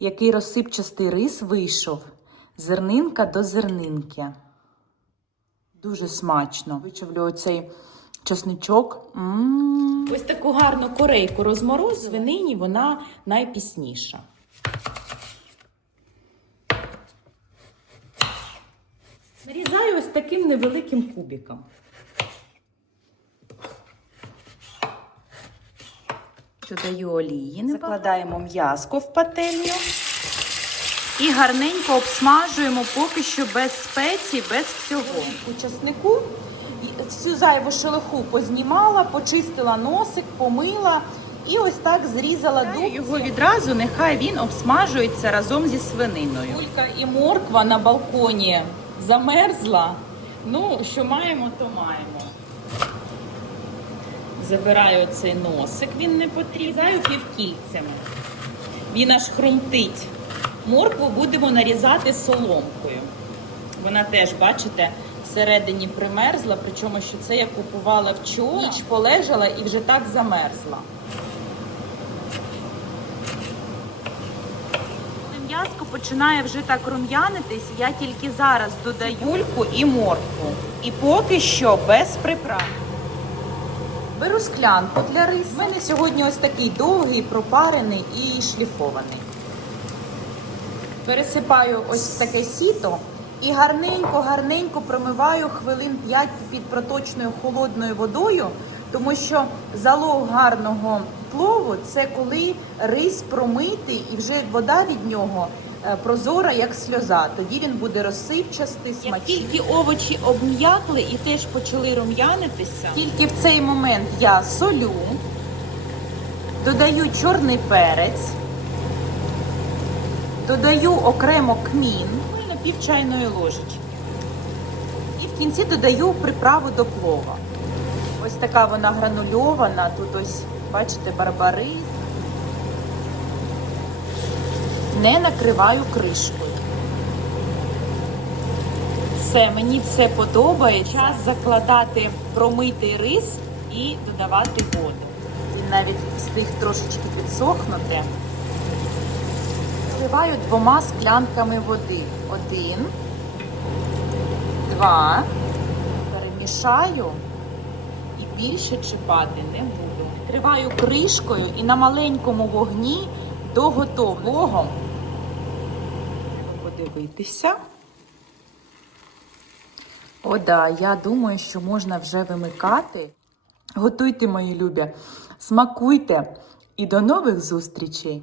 Який розсипчастий рис вийшов. Зернинка до зернинки. Дуже смачно. Вичавлю оцей чесничок. Ось таку гарну корейку розмороз свинині, вона найпісніша. Нарізаю ось таким невеликим кубиком. Додаю олії. Закладаємо м'язко в пательню. І гарненько обсмажуємо поки що без спецій, без всього. У часнику всю зайву шелуху познімала, почистила носик, помила і ось так зрізала дуб. Його відразу, нехай він обсмажується разом зі свининою. Кулька і морква на балконі замерзла. Ну, що маємо, то маємо. Забираю цей носик, він не потрібен. півкільцями. Він аж хрумтить. Моркву будемо нарізати соломкою. Вона теж, бачите, всередині примерзла, причому що це я купувала вчора. Ніч полежала і вже так замерзла. М'язко починає вже так рум'янитись, я тільки зараз додаю бульку і моркву. І поки що без приправ. Беру склянку для рису. У мене сьогодні ось такий довгий, пропарений і шліфований. Пересипаю ось таке сіто і гарненько-гарненько промиваю хвилин 5 під проточною холодною водою, тому що залог гарного плову це коли рис промитий і вже вода від нього прозора, як сльоза. Тоді він буде розсипчастий, смачний. Як тільки овочі обм'якли і теж почали рум'янитися, тільки в цей момент я солю, додаю чорний перець. Додаю окремо кмін, буквально пів чайної ложечки. І в кінці додаю приправу до плова. Ось така вона гранульована. Тут ось, бачите, барбари. Не накриваю кришкою. Все, мені все подобає. Час закладати промитий рис і додавати воду. Він навіть встиг трошечки підсохнути. Заливаю двома склянками води. Один, два. Перемішаю і більше чіпати не буду. Триваю кришкою і на маленькому вогні до готового. Подивитися. О, да, я думаю, що можна вже вимикати. Готуйте, мої любі, смакуйте і до нових зустрічей!